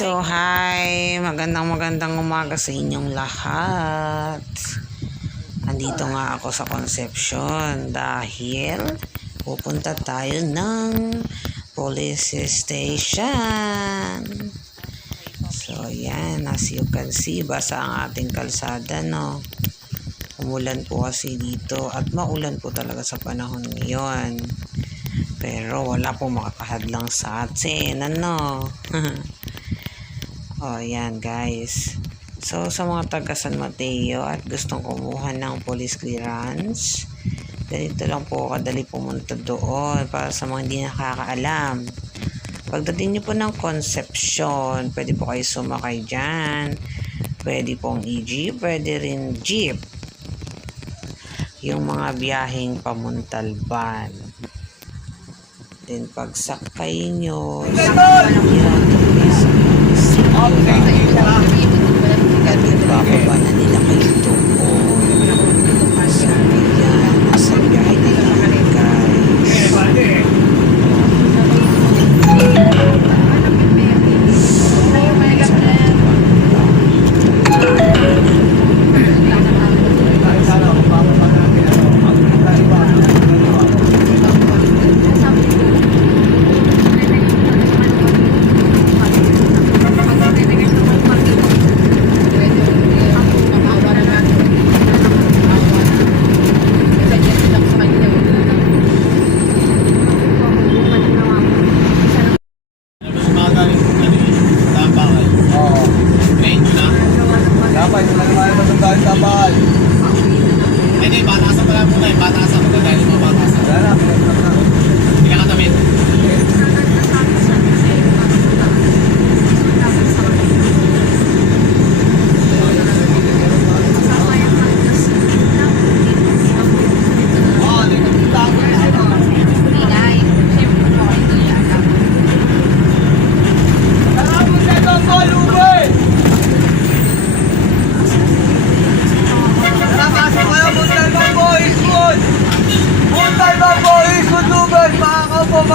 So, hi! Magandang magandang umaga sa inyong lahat. Andito nga ako sa Concepcion dahil pupunta tayo ng police station. So, yan. As you can see, basa ang ating kalsada, no? Umulan po kasi dito at maulan po talaga sa panahon ngayon. Pero wala po makakahadlang sa atin, ano? oh, yan guys. So, sa mga taga San Mateo at gustong kumuha ng police clearance, ganito lang po kadali pumunta doon para sa mga hindi nakakaalam. Pagdating niyo po ng Concepcion, pwede po kayo sumakay dyan. Pwede pong e-jeep, pwede rin jeep. Yung mga biyaheng pamuntalban. Then pagsakay nyo, bababa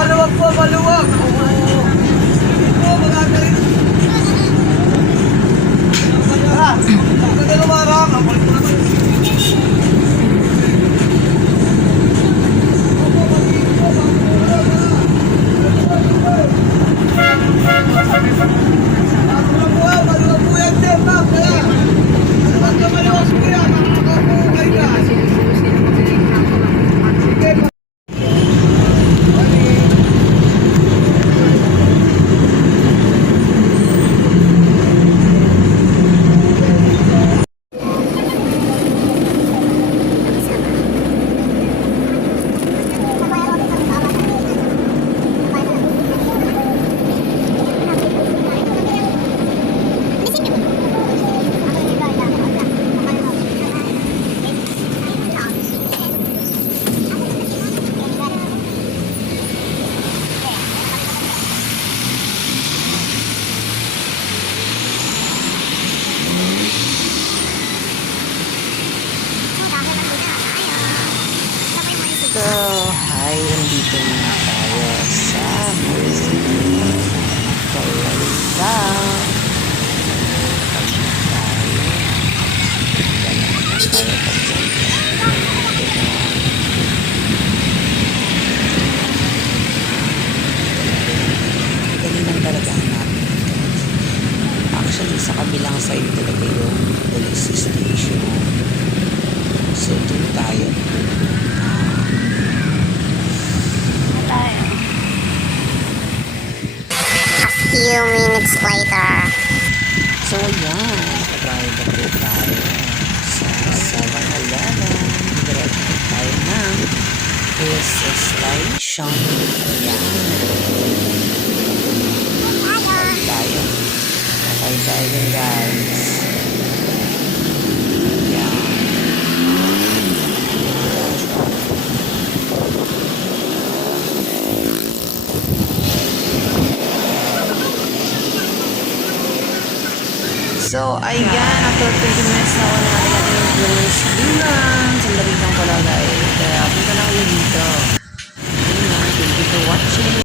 maluwag po, maluwag! Oo. Oo, magagaling. Tara, ang ganda ng marang. Ang kulit mo naman. Maluwag po, maluwag po yan, Sir, ma'am. Kaya, maluwag ka, maluwag po yan. Makakaupo kayo dyan. Sige, So, hi, nandito na tayo sa. Kaya lang. Dali lang talaga hanapin. Sa kabilang side talaga yung police station. So, doon tayo. Few minutes later. So, yan. Nakadrive na tayo sa 7-Eleven. Direct po tayo ng police station. Nakay tayo. Nakay tayo dun, guys. So, ayan, after 20 minutes na wala natin natin yung blues. Bilang, sandali lang pala guys. Kaya, punta na kayo dito. Ayan, thank you for watching.